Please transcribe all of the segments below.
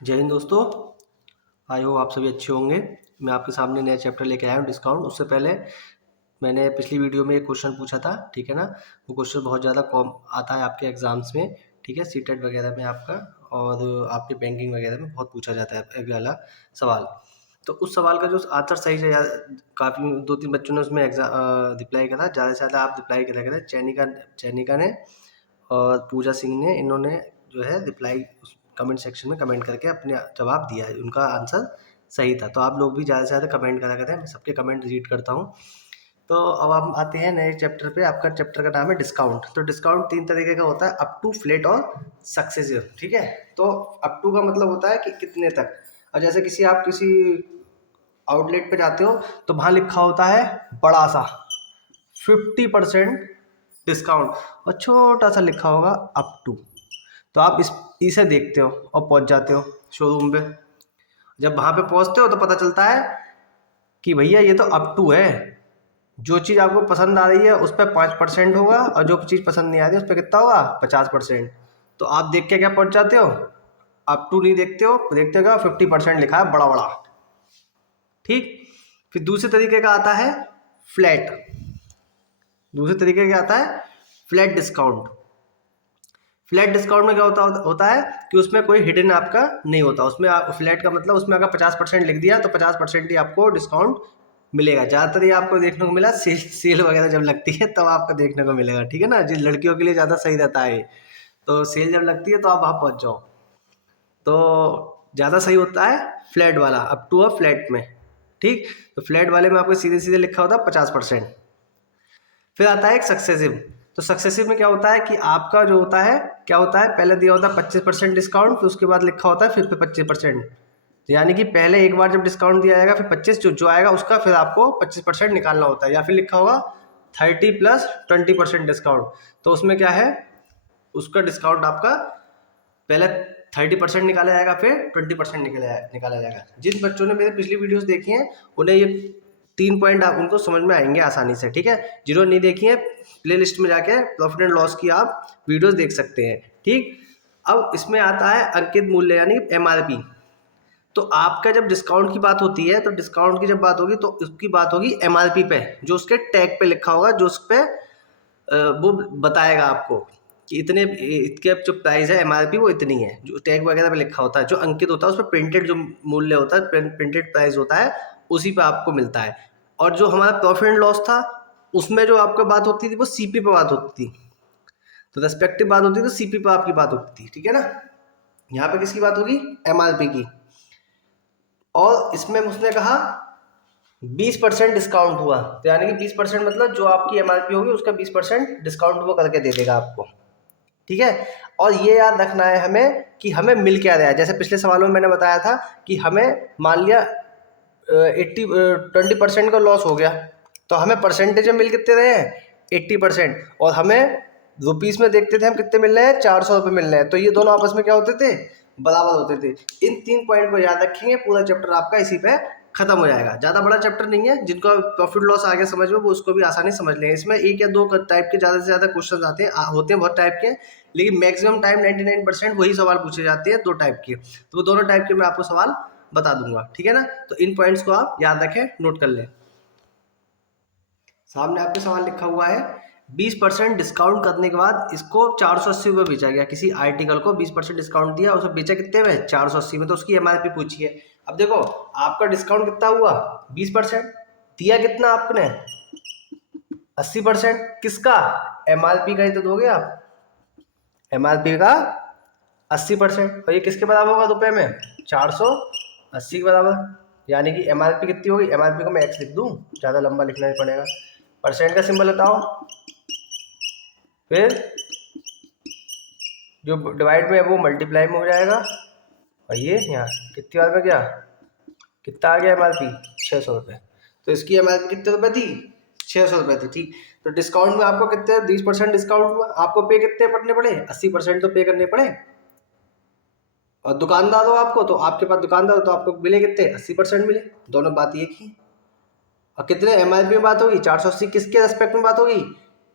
जय हिंद दोस्तों। आई हो आप सभी अच्छे होंगे। मैं आपके सामने नया चैप्टर लेके आया हूँ डिस्काउंट। उससे पहले मैंने पिछली वीडियो में एक क्वेश्चन पूछा था, ठीक है ना। वो क्वेश्चन बहुत ज़्यादा कॉम आता है आपके एग्जाम्स में, ठीक है, सीटेट वगैरह में आपका, और आपके बैंकिंग वगैरह में बहुत पूछा जाता है एक वाला सवाल। तो उस सवाल का जो आंसर सही से काफ़ी 2-3 बच्चों ने उसमें एग्जाम रिप्लाई करा। ज़्यादा से ज़्यादा आप रिप्लाई करा करें। चैनिका ने और पूजा सिंह ने, इन्होंने जो है रिप्लाई कमेंट सेक्शन में कमेंट करके अपने जवाब दिया है, उनका आंसर सही था। तो आप लोग भी ज़्यादा से ज़्यादा कमेंट करा करें, मैं सबके कमेंट रीड करता हूँ। तो अब हम आते हैं नए चैप्टर पे। आपका चैप्टर का नाम है डिस्काउंट। तो डिस्काउंट 3 तरीके का होता है, अप टू, फ्लैट और सक्सेसिव, ठीक है। तो अप टू का मतलब होता है कि कितने तक। और जैसे आप किसी आउटलेट पे जाते हो तो वहाँ लिखा होता है बड़ा सा 50% डिस्काउंट, और छोटा सा लिखा होगा अप टू। तो आप इसे देखते हो और पहुंच जाते हो शोरूम पे। जब वहां पे पहुंचते हो तो पता चलता है कि भैया ये तो अप टू है। जो चीज़ आपको पसंद आ रही है उस पर 5% होगा, और जो चीज़ पसंद नहीं आ रही है उस पर कितना होगा, 50%। तो आप देख के क्या पहुंच जाते हो, अप टू नहीं देखते हो, देखते हो 50% लिखा है बड़ा बड़ा, ठीक। फिर दूसरे तरीके का आता है फ्लैट। दूसरे तरीके का आता है फ्लैट डिस्काउंट। फ्लैट डिस्काउंट में क्या होता है कि उसमें कोई हिडन आपका नहीं होता। उसमें फ्लैट का मतलब उसमें अगर 50% लिख दिया तो 50% ही आपको डिस्काउंट मिलेगा। ज़्यादातर ये आपको देखने को मिला सेल वगैरह जब लगती है तब आपको देखने को मिलेगा, ठीक है ना। जिन लड़कियों के लिए ज़्यादा सही रहता है, तो सेल जब लगती है तो आप वहाँ पहुँच जाओ तो ज़्यादा सही होता है फ्लैट वाला, अप टू अ फ्लैट में, ठीक। तो फ्लैट वाले में आपको सीधे सीधे लिखा होता है 50%। फिर आता है एक सक्सेसिव। तो सक्सेसिव में क्या होता है कि आपका जो होता है, क्या होता है, पहले दिया होता है 25% डिस्काउंट, फिर उसके बाद लिखा होता है फिर 25%। यानी कि पहले एक बार जब डिस्काउंट दिया जाएगा फिर 25 जो आएगा उसका फिर आपको 25% निकालना होता है, या फिर लिखा होगा 30+20% डिस्काउंट। तो उसमें क्या है, उसका डिस्काउंट आपका पहले 30% निकाला जाएगा, फिर 20% निकाला जाएगा। जिन बच्चों ने मेरे पिछली वीडियोस देखी हैं उन्हें ये 3 पॉइंट आप उनको समझ में आएंगे आसानी से, ठीक है। जिन्होंने नहीं देखी है प्ले लिस्ट में जाके प्रॉफिट एंड लॉस की आप वीडियोस देख सकते हैं, ठीक। अब इसमें आता है अंकित मूल्य यानी MRP। तो आपका जब डिस्काउंट की बात होती है तो डिस्काउंट की जब बात होगी तो उसकी बात होगी MRP पे, जो उसके टैग पे लिखा होगा, जो उस पे वो बताएगा आपको कि इतने इसके जो प्राइस है MRP वो इतनी है। जो टैग वगैरह पे लिखा होता है, जो अंकित होता है, उस पर प्रिंटेड जो मूल्य होता है, प्रिंटेड प्राइस होता है, उसी पे आपको मिलता है। और जो हमारा प्रॉफिट एंड लॉस था उसमें जो आपको बात होती थी वो CP पे बात होती थी। तो रेस्पेक्टिव बात होती थी तो CP पे आपकी बात होती थी, ठीक है ना। यहाँ पे किसकी बात होगी, MRP की। और इसमें उसने कहा 20% डिस्काउंट हुआ, तो यानी कि 20% मतलब जो आपकी MRP होगी उसका 20% डिस्काउंट वो करके दे देगा आपको, ठीक है। और ये याद रखना है हमें कि हमें मिल क्या रहा है। जैसे पिछले सवालों में मैंने बताया था कि हमें मान लिया 20% का लॉस हो गया, तो हमें परसेंटेज में मिल कितने रहे हैं, 80%। और हमें रुपीस में देखते थे हम कितने मिल रहे हैं, 400 रुपये मिल रहे हैं। तो ये दोनों आपस में क्या होते थे, बराबर होते थे। इन 3 पॉइंट को याद रखेंगे, पूरा चैप्टर आपका इसी पे खत्म हो जाएगा। ज़्यादा बड़ा चैप्टर नहीं है, जिनको प्रॉफिट लॉस आगे समझ में वो उसको भी आसानी समझ लेंगे। इसमें 1 या 2 टाइप के ज़्यादा से ज़्यादा क्वेश्चन आते हैं, होते हैं बहुत टाइप के, लेकिन मैक्सिमम टाइम 99% वही सवाल पूछे जाते हैं 2 टाइप के। तो वो दोनों टाइप के मैं आपको सवाल बता दूंगा, ठीक है ना। तो इन पॉइंट्स को आप याद रखें, नोट कर लें। सामने आपके सवाल लिखा हुआ है 20% डिस्काउंट करने के बाद इसको 480 रुपये बेचा गया। किसी आर्टिकल को 20% डिस्काउंट दिया, उसे बेचा कितने में, 480 में। तो उसकी MRP पूछी है। अब देखो आपका डिस्काउंट कितना हुआ, 20%। दिया कितना आपने, 80%। किसका, MRP का ही तो दोगे आप, MRP का 80%। और ये किसके बराबर होगा रुपए में, 480 के बराबर। यानी कि MRP कितनी होगी, MRP को मैं X लिख दूं, ज़्यादा लंबा लिखना नहीं पड़ेगा। परसेंट का सिंबल बताओ, फिर जो डिवाइड में है वो मल्टीप्लाई में हो जाएगा, और ये यहाँ कितनी बार में गया, कितना आ गया MRP, 600 रुपये। तो इसकी MRP कितने रुपये थी, 600 रुपये थी, ठीक। तो डिस्काउंट में आपको कितने, 20% डिस्काउंट हुआ, आपको पे कितने पड़ने पड़े, 80% तो पे करने पड़े। और दुकानदार हो आपको, तो आपके पास दुकानदार हो तो आपको मिले कितने, 80% मिले। दोनों बात एक ही। और कितने MRP में बात होगी, 480। किसके रेस्पेक्ट में बात होगी,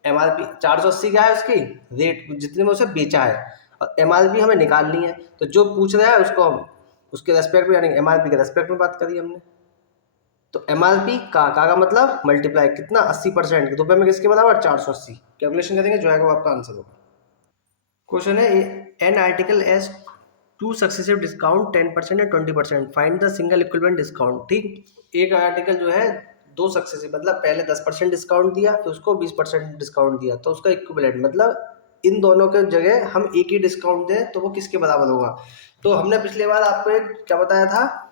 MRP 480 क्या है, उसकी रेट जितने में उसे बेचा है। और MRP हमें निकालनी है, तो जो पूछ रहा है उसको उसके रेस्पेक्ट में, यानी MRP के रेस्पेक्ट में बात करी हमने। तो MRP का मतलब मल्टीप्लाई कितना 80% रुपए में किसके बराबर 480। कैलकुलेशन करेंगे जो आएगा वो आपका आंसर होगा। क्वेश्चन है an article has two successive discount 10% and 20%, find the single equivalent discount. ठीक, एक आर्टिकल जो है दो सक्सेसिव मतलब पहले 10% डिस्काउंट दिया फिर उसको 20% डिस्काउंट दिया, तो उसका इक्विवेलेंट मतलब इन दोनों के जगह हम एक ही डिस्काउंट दें तो वो किसके बराबर होगा। तो हमने पिछले बार आपको एक क्या बताया था,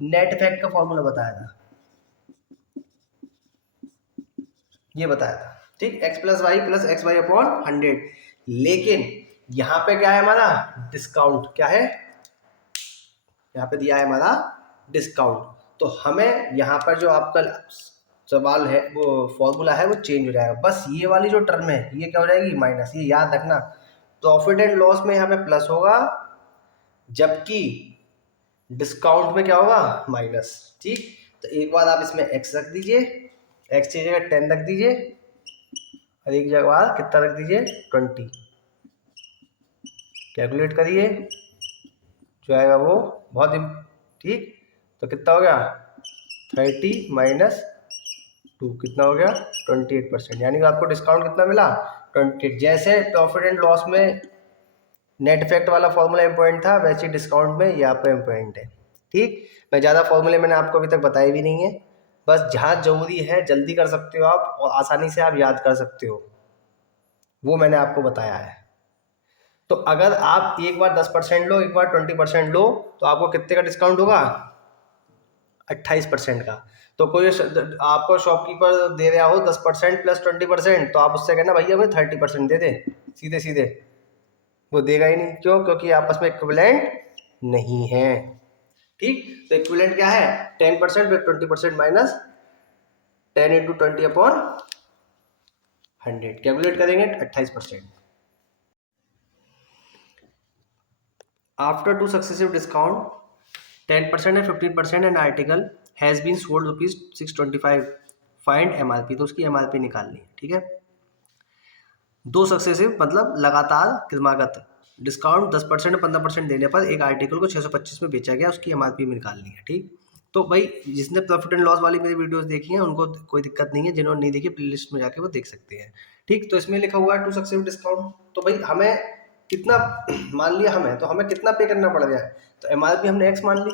नेट इफेक्ट का फॉर्मूला बताया था, ये बताया था। ठीक, x plus Y plus X Y upon 100। लेकिन यहाँ पे क्या है हमारा डिस्काउंट, क्या है यहाँ पे दिया है हमारा डिस्काउंट। तो हमें यहाँ पर जो आपका सवाल है वो फॉर्मूला है वो चेंज हो जाएगा, बस ये वाली जो टर्म है ये क्या हो जाएगी माइनस, ये याद रखना। प्रॉफिट एंड लॉस में यहाँ पे प्लस होगा जबकि डिस्काउंट में क्या होगा माइनस। ठीक, तो एक बार आप इसमें x रख दीजिए, x की जगह 10 रख दीजिए और एक जगह कितना रख दीजिए 20। कैलकुलेट करिए जो आएगा वो बहुत ठीक, तो कितना हो गया 30 माइनस 2 कितना हो गया 28%, यानी कि आपको डिस्काउंट कितना मिला 28। जैसे प्रॉफिट एंड लॉस में नेट इफेक्ट वाला फॉर्मूला इंपॉर्टेंट था वैसे डिस्काउंट में ये आपका इंपॉर्टेंट है। ठीक, मैं ज़्यादा फॉर्मूले मैंने आपको अभी तक बताए भी नहीं है, बस जहाँ जरूरी है जल्दी कर सकते हो आप और आसानी से आप याद कर सकते हो वो मैंने आपको बताया है। तो अगर आप एक बार 10% लो एक बार 20% लो तो आपको कितने का डिस्काउंट होगा 28% का। तो कोई आपको शॉपकीपर दे रहा हो 10% प्लस 20%, तो आप उससे कहना भैया हमें 30% दे दे, सीधे सीधे वो देगा ही नहीं। क्यों? क्योंकि आपस में इक्विवेलेंट नहीं है। ठीक, तो इक्विवेलेंट क्या है 10% plus 20% minus 10 into 20 upon 100। Calculate करेंगे 28%। After two successive discount 10% and 15% an article has been sold ₹625, find MRP। तो उसकी MRP निकालनी है। ठीक है, दो सक्सेसिव मतलब लगातार क्रमागत डिस्काउंट 10% और 15% देने पर एक आर्टिकल को 625 में बेचा गया, उसकी MRP निकालनी है। ठीक, तो भाई जिसने प्रॉफिट एंड लॉस वाली मेरी वीडियोस देखी हैं उनको कोई दिक्कत नहीं है, जिन्होंने नहीं देखी प्लेलिस्ट में जाके वो देख सकते हैं। ठीक, तो इसमें लिखा हुआ है टू सक्सेसिव डिस्काउंट, तो भाई हमें कितना मान लिया हमें, तो हमें कितना पे करना पड़ गया है, तो MRP हमने x मान ली,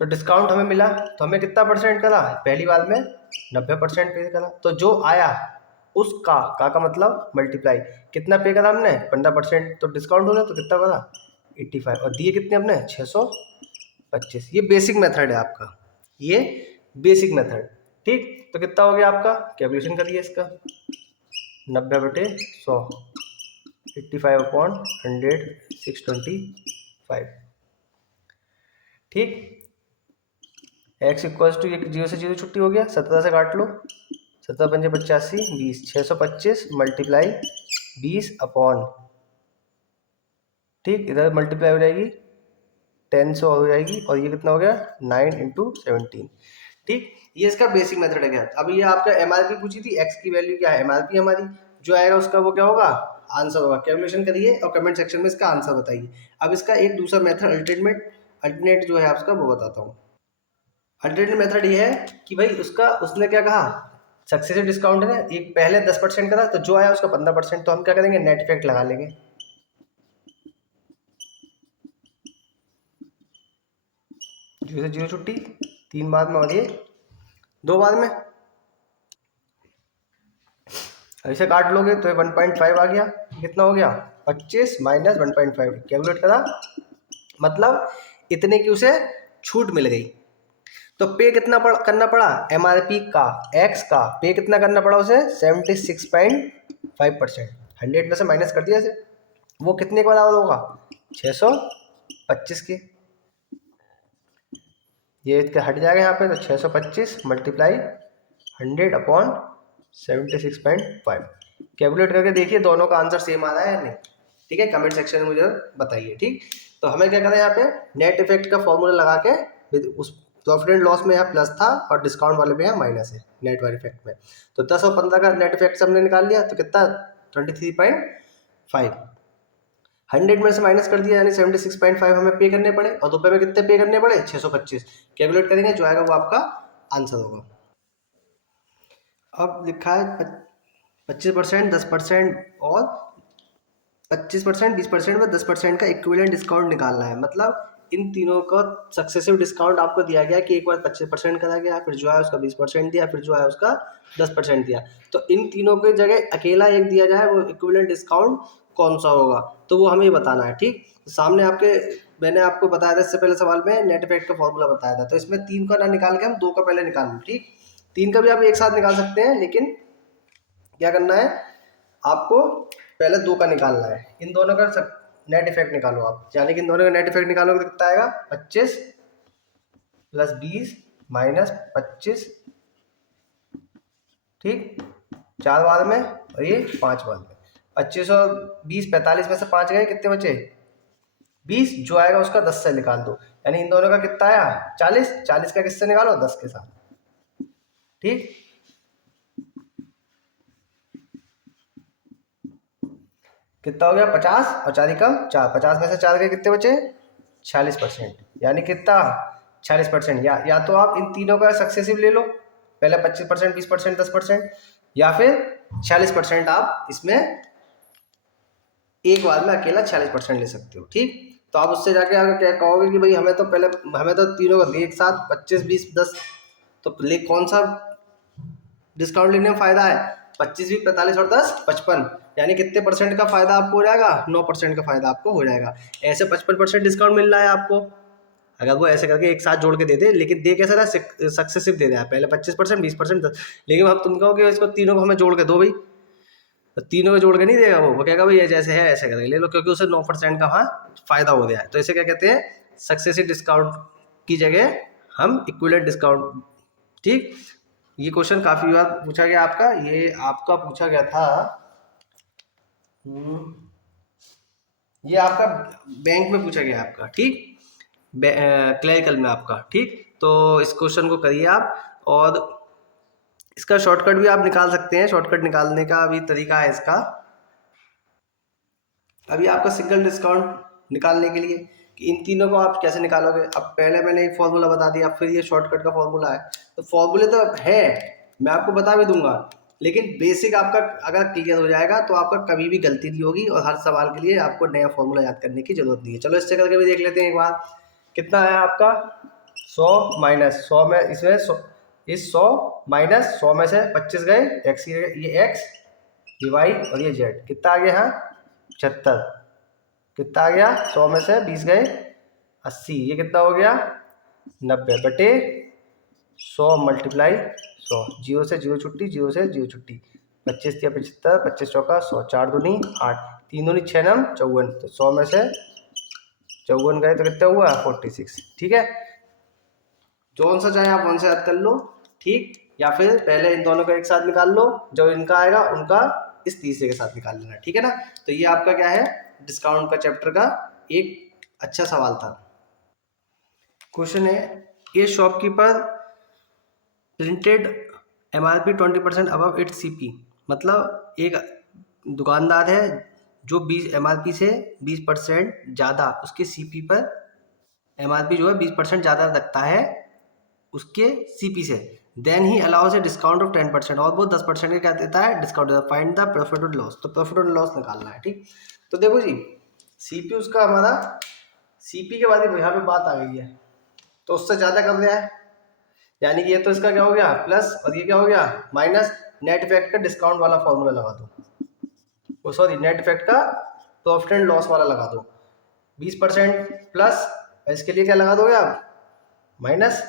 तो डिस्काउंट हमें मिला तो हमें कितना परसेंट करा पहली बार में 90% पे करा, तो जो आया उसका का मतलब मल्टीप्लाई कितना पे करा हमने 15%, तो डिस्काउंट हो गया तो कितना करा 85 और दिए कितने हमने 625। ये बेसिक मेथड है आपका, ये बेसिक मेथड। ठीक, तो कितना हो गया आपका, कैलकुलेशन करिए इसका 90/100 85 अपॉन 100 625। ठीक, x इक्वल्स टू 0 से 0 छुट्टी हो गया, 17 से काट लो, 17 पंजे 85 20 625 मल्टीप्लाई 20 अपॉन, ठीक इधर मल्टीप्लाई हो जाएगी 10 से हो जाएगी और ये कितना हो गया 9 इंटू 17। ठीक, ये इसका बेसिक मेथड है। क्या अब ये आपका MRP पूछी थी, x की वैल्यू क्या है, MRP हमारी जो आएगा उसका वो क्या होगा आंसर होगा। कैलकुलेशन करिए और कमेंट सेक्शन में इसका आंसर बताइए। अब इसका एक दूसरा मेथड अल्टरनेट जो है आपका वो बताता हूँ। अल्टरनेट मेथड ये है कि भाई उसने क्या कहा सक्सेसिव डिस्काउंट है ना, एक पहले 10% का था तो जो आया उसका 15%, तो हम क्या करेंगे नेट इफेक्ट लगा लेंगे। 0 से 0 छुट्टी 3 बार में और ये 2 बार में, ऐसे काट लोगे तो 1.5 आ गया, कितना हो गया 25 माइनस 1.5। कैलकुलेट करा मतलब इतने की उसे छूट मिल गई, तो पे कितना करना पड़ा MRP का x का पे कितना करना पड़ा उसे 76.5%, 100 में से माइनस कर दिया इसे, वो कितने के बराबर होगा 625 के, ये हट जाएगा यहाँ पे, तो 625 मल्टीप्लाई 100 अपॉन 76.5। कैलकुलेट करके देखिए दोनों का आंसर सेम आ रहा है या नहीं। ठीक है, कमेंट सेक्शन में मुझे बताइए। ठीक, तो हमें क्या करना है यहाँ पे नेट इफेक्ट का फॉर्मूला लगा के उस प्रॉफिट एंड लॉस में यहाँ प्लस था और डिस्काउंट वाले में यहाँ माइनस है नेट वाले इफेक्ट में, तो 10 और 15 का नेट इफेक्ट हमने निकाल लिया तो कितना 23.5। 100 में से माइनस कर दिया, यानी 76.5 हमें पे करने पड़े, और रुपये में कितने पे करने पड़े, 625। कैलकुलेट करेंगे, जो आएगा वो आपका आंसर होगा। अब लिखा है 25%, 10% और 25%, 20% व 10% का इक्विवेलेंट डिस्काउंट निकालना है। मतलब इन तीनों का सक्सेसिव डिस्काउंट आपको दिया गया कि एक बार 25% करा गया, फिर जो है उसका 20% दिया, फिर जो है उसका 10% दिया। तो इन तीनों की जगह अकेला एक दिया जाए, वो इक्विवेलेंट डिस्काउंट कौन सा होगा, तो वो हमें बताना है। ठीक, सामने आपके मैंने आपको बताया था इससे पहले सवाल में, नेट इफेक्ट का फॉर्मूला बताया था। तो इसमें 3 का ना निकाल के हम 2 का पहले निकाल लें। ठीक, 3 का भी आप एक साथ निकाल सकते हैं, लेकिन क्या करना है आपको, पहले 2 का निकालना है। इन दोनों का नेट इफेक्ट निकालो आप, यानी कि इन दोनों का नेट इफेक्ट निकालोगे तो कितना आएगा, 25 + 20 - 25। ठीक, 4 बाद में और ये 5 बाद में। 25 और 20, 45 में से 5 गए, कितने बचे, 20। जो आएगा उसका 10 से निकाल दो, यानी इन दोनों का कितना आया, 40। 40 का किससे निकालो, 10 के साथ। ठीक, कितना हो गया, 50 और 4 कम 4। 50 में से 4 गए, कितने बचे, 46%, यानी कितना, 46%। या तो आप इन तीनों का सक्सेसिव ले लो, पहले 25%, 20%, 10%, या फिर 46% आप इसमें एक बार में अकेला 46% ले सकते हो। ठीक, तो आप उससे जाके अगर क्या कहोगे कि भाई हमें तो तीनों का एक साथ 25, 20, 10, तो ले कौन सा डिस्काउंट लेने में फायदा है, 25, 20, 45 और 10, 55, यानी कितने परसेंट का फायदा आपको हो जाएगा, 9% का फायदा आपको हो जाएगा। ऐसे 55% डिस्काउंट मिल रहा है आपको, अगर वो ऐसे करके एक साथ जोड़ के दे दे, लेकिन दे कैसा था, सक्सेसिव दे रहा है, पहले 25%, 20%, 10। लेकिन अब तुम कहो कि इसको तीनों को हमें जोड़ के दो भाई, तो तीनों को जोड़ के नहीं देगा वो कहेगा भाई ये जैसे है ऐसे करके ले लो, क्योंकि उसे 9% का वहाँ फायदा हो गया है। तो इसे क्या कहते हैं, सक्सेसिव डिस्काउंट की जगह हम इक्विवेलेंट डिस्काउंट। ठीक, ये क्वेश्चन काफी बार पूछा गया आपका, ये आपका पूछा गया था, ये आपका बैंक में पूछा गया आपका। ठीक, क्लरिकल में आपका। ठीक, तो इस क्वेश्चन को करिए आप, और इसका शॉर्टकट भी आप निकाल सकते हैं। शॉर्टकट निकालने का भी तरीका है इसका। अभी आपका सिंगल डिस्काउंट निकालने के लिए कि इन तीनों को आप कैसे निकालोगे, अब पहले मैंने एक फॉर्मूला बता दिया, फिर ये शॉर्टकट का फॉर्मूला है। तो फॉर्मूले तो है, मैं आपको बता भी दूंगा, लेकिन बेसिक आपका अगर क्लियर हो जाएगा तो आपका कभी भी गलती नहीं होगी, और हर सवाल के लिए आपको नया फॉर्मूला याद करने की जरूरत नहीं है। चलो इससे करके भी देख लेते हैं एक बार, कितना है आपका 100 माइनस 100 में, इसमें 100 माइनस 100 में से 25 गए, एक्स ये एक्स, ये वाई और ये जेड, कितना आ गया, हाँ 75। कितना आ गया, 100 में से 20 गए 80, ये कितना हो गया 90 बटे 100 मल्टीप्लाई 100, 0 से 0 छुट्टी, 0 से 0 छुट्टी, 25 या 75, 25 चौका 100, 4 दूनी 8, 3 दूनी 6 नम 54, तो 100 में से 54 गए तो कितना हुआ 46। ठीक है, जो सा चाहे आप वन से याद कर लो। ठीक, या फिर पहले इन दोनों का एक साथ निकाल लो, जो इनका आएगा उनका इस तीसरे के साथ निकाल लेना। ठीक है ना, तो ये आपका क्या है, डिस्काउंट का चैप्टर का एक अच्छा सवाल था। क्वेश्चन है, ये shopkeeper printed MRP 20% above it's CP। मतलब एक दुकानदार है जो 20 MRP से 20% ज़्यादा उसके CP पर, MRP जो है 20% ज़्यादा रखता है उसके CP से, देन ही अलाउज ए डिस्काउंट ऑफ 10%, और वो 10% का क्या देता है, डिस्काउंट देता है। फाइंड द प्रॉफिट और लॉस, तो प्रॉफिट और लॉस निकालना है। ठीक, तो देखो जी, CP उसका हमारा, CP के बाद यहाँ पे बात आ गई है, तो उससे ज़्यादा कर दिया है, यानी कि ये तो इसका क्या हो गया प्लस, और ये क्या हो गया माइनस, नेट इफेक्ट का डिस्काउंट वाला फॉर्मूला लगा दो, सॉरी नेट इफेक्ट का प्रॉफिट एंड लॉस वाला लगा दो, 20% प्लस, इसके लिए क्या लगा दोगे आप, माइनस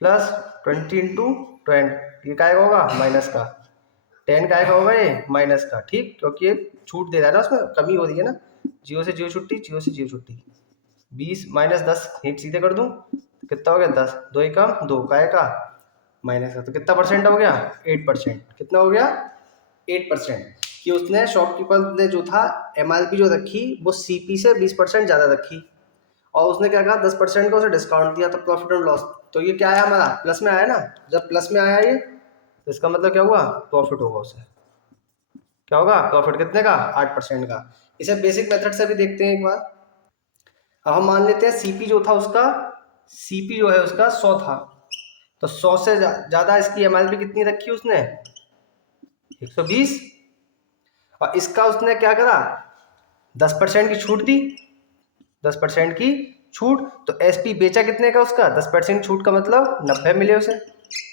प्लस 20 इंटू 20, ये काय का होगा माइनस का, 10 काय का होगा ये माइनस का। ठीक, क्योंकि ये छूट दे रहा है ना, उसमें कमी हो रही है ना, 0 से 0 छुट्टी, 0 से 0 छुट्टी, 20 माइनस 10 हिट सीधे कर दूं, कितना हो गया 10, 2 ही कम 2 काय का माइनस का, तो कितना परसेंट हो गया 8%। कितना हो गया 8%, कि उसने शॉपकीपर ने जो था MRP जो रखी वो CP से 20% ज़्यादा रखी, और उसने क्या कहा 10% का उसे डिस्काउंट दिया, तो प्रॉफिट एंड लॉस, तो ये क्या आया हमारा प्लस में आया ना, जब प्लस में आया ये तो इसका मतलब क्या हुआ प्रॉफिट होगा, उसे क्या होगा प्रॉफिट कितने का 8% का, इसे बेसिक मेथड से भी देखते हैं एक बार। अब हम मान लेते हैं सीपी जो था उसका, सीपी जो है उसका 100 था, तो 100 से ज़्यादा इसकी एमआरपी कितनी रखी उसने, 120, और इसका उसने क्या करा, 10% की छूट दी, 10% की छूट, तो एसपी बेचा कितने का उसका, 10% छूट का मतलब 90 मिले उसे।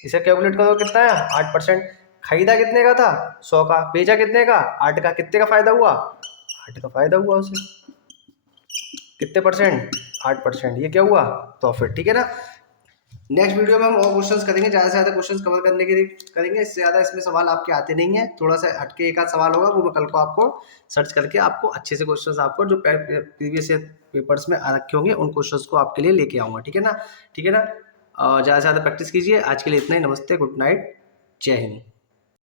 इसे कैलकुलेट करो कितना है, 8%। खरीदा कितने का था, 100 का, बेचा कितने का, 8 का, कितने का फायदा हुआ, 8 का फायदा हुआ उसे, कितने परसेंट, 8%, ये क्या हुआ, प्रॉफिट। ठीक है ना। नेक्स्ट वीडियो में हम और क्वेश्चंस करेंगे, ज़्यादा से ज़्यादा क्वेश्चंस कवर करने के लिए करेंगे, इससे ज़्यादा इसमें सवाल आपके आते नहीं है, थोड़ा सा हटके एक आध सवाल होगा, वो मैं कल को आपको सर्च करके आपको अच्छे से क्वेश्चंस आपको जो प्रीवियस पेपर्स में आ रखे होंगे उन क्वेश्चंस को आपके लिए लेके आऊँगा। ठीक है ना, ठीक है ना। ज़्यादा से ज़्यादा प्रैक्टिस कीजिए। आज के लिए इतना ही। नमस्ते, गुड नाइट, जय हिंद।